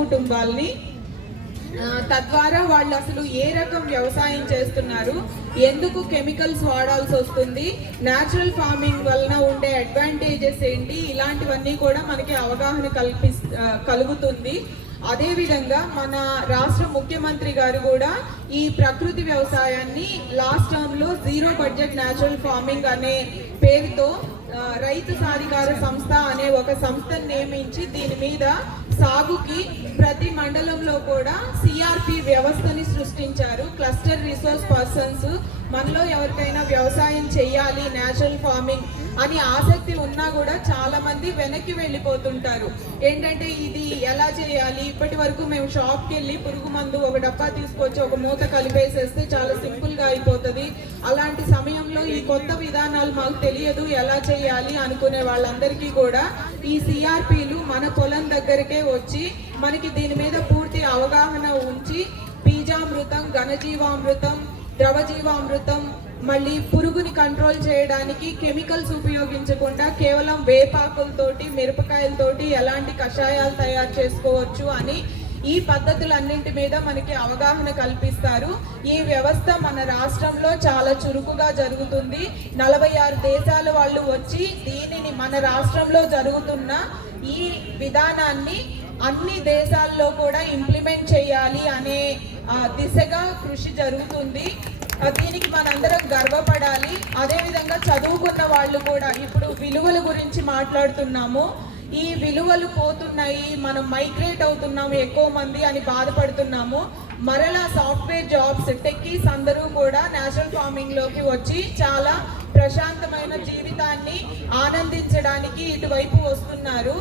కుటుంబాల్ని. తద్వారా వాళ్ళు అసలు ఏ రకం వ్యవసాయం చేస్తున్నారు, ఎందుకు కెమికల్స్ వాడాల్సి వస్తుంది, న్యాచురల్ ఫార్మింగ్ వలన ఉండే అడ్వాంటేజెస్ ఏంటి, ఇలాంటివన్నీ కూడా మనకి అవగాహన కలుగుతుంది. అదేవిధంగా మన రాష్ట్ర ముఖ్యమంత్రి గారు కూడా ఈ ప్రకృతి వ్యవసాయాన్ని లాస్ట్ టర్మ్లో జీరో బడ్జెట్ న్యాచురల్ ఫార్మింగ్ అనే పేరుతో రైతు సాధికార సంస్థ అనే ఒక సంస్థను నియమించి దీని మీద సాగుకి ప్రతి మండలంలో కూడా సిఆర్పి వ్యవస్థని సృష్టించారు. క్లస్టర్ రిసోర్స్ పర్సన్స్, మనలో ఎవరికైనా వ్యవసాయం చేయాలి న్యాచురల్ ఫార్మింగ్ అని ఆసక్తి ఉన్నా కూడా చాలా మంది వెనక్కి వెళ్ళిపోతుంటారు. ఏంటంటే ఇది ఎలా చేయాలి, ఇప్పటి వరకు మేము షాప్కి వెళ్ళి పురుగు మందు ఒక డబ్బా తీసుకొచ్చి ఒక మూత కలిపేసేస్తే చాలా సింపుల్గా అయిపోతుంది, అలాంటి సమయంలో ఈ కొత్త విధానాలు మాకు తెలియదు ఎలా చేయాలి అనుకునే వాళ్ళందరికీ కూడా ఈ సిఆర్పిలు మన పొలం దగ్గరికే వచ్చి మనకి దీని మీద పూర్తి అవగాహన ఉంచి బీజామృతం, ఘనజీవామృతం, ద్రవజీవామృతం, మళ్ళీ పురుగుని కంట్రోల్ చేయడానికి కెమికల్స్ ఉపయోగించకుండా కేవలం వేపాకులతోటి మిరపకాయలతోటి ఎలాంటి కషాయాలు తయారు చేసుకోవచ్చు అని ఈ పద్ధతులన్నింటి మీద మనకి అవగాహన కల్పిస్తారు. ఈ వ్యవస్థ మన రాష్ట్రంలో చాలా చురుకుగా జరుగుతుంది. 46 దేశాల వాళ్ళు వచ్చి దీనిని మన రాష్ట్రంలో జరుగుతున్న ఈ విధానాన్ని అన్ని దేశాల్లో కూడా ఇంప్లిమెంట్ చేయాలి అనే దిశగా కృషి జరుగుతుంది. దీనికి మనందరం గర్వపడాలి. అదేవిధంగా చదువుకున్న వాళ్ళు కూడా ఇప్పుడు విలువల గురించి మాట్లాడుతున్నాము. ఈ విలువలు పోతున్నాయి, మనం మైగ్రేట్ అవుతున్నాము ఎక్కువ మంది అని బాధపడుతున్నాము. మరలా సాఫ్ట్వేర్ జాబ్స్, టెక్కీస్ అందరూ కూడా న్యాచురల్ ఫార్మింగ్లోకి వచ్చి చాలా ప్రశాంతమైన జీవితాన్ని ఆనందించడానికి ఇటువైపు వస్తున్నారు.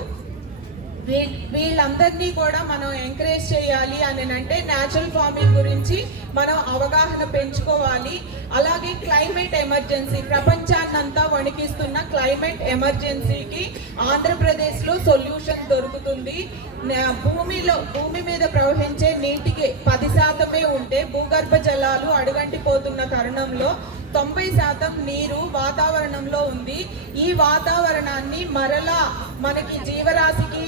వీళ్ళందరినీ కూడా మనం ఎంకరేజ్ చేయాలి అని అంటే న్యాచురల్ ఫార్మింగ్ గురించి మనం అవగాహన పెంచుకోవాలి. అలాగే క్లైమేట్ ఎమర్జెన్సీ, ప్రపంచాన్నంతా వణికిస్తున్న క్లైమేట్ ఎమర్జెన్సీకి ఆంధ్రప్రదేశ్లో సొల్యూషన్ దొరుకుతుంది. భూమి మీద ప్రవహించే నీటికి 10% ఉంటే భూగర్భ జలాలు అడుగంటిపోతున్న తరుణంలో 90% నీరు వాతావరణంలో ఉంది. ఈ వాతావరణాన్ని మరలా మనకి జీవరాశికి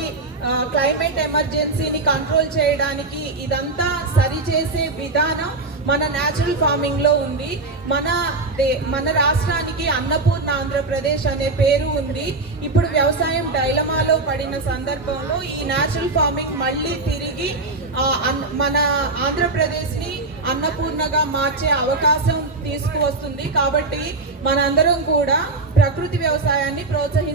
క్లైమేట్ ఎమర్జెన్సీని కంట్రోల్ చేయడానికి ఇదంతా సరిచేసే విధానం మన న్యాచురల్ ఫార్మింగ్లో ఉంది. మన రాష్ట్రానికి అన్నపూర్ణ ఆంధ్రప్రదేశ్ అనే పేరు ఉంది. ఇప్పుడు వ్యవసాయం డైలమాలో పడిన సందర్భంలో ఈ న్యాచురల్ ఫార్మింగ్ మళ్ళీ తిరిగి మన ఆంధ్రప్రదేశ్ని అన్నపూర్ణగా మార్చే అవకాశం తీసుకువస్తుంది. కాబట్టి మనందరం కూడా ప్రకృతి వ్యవసాయాన్ని ప్రోత్సహించాలి.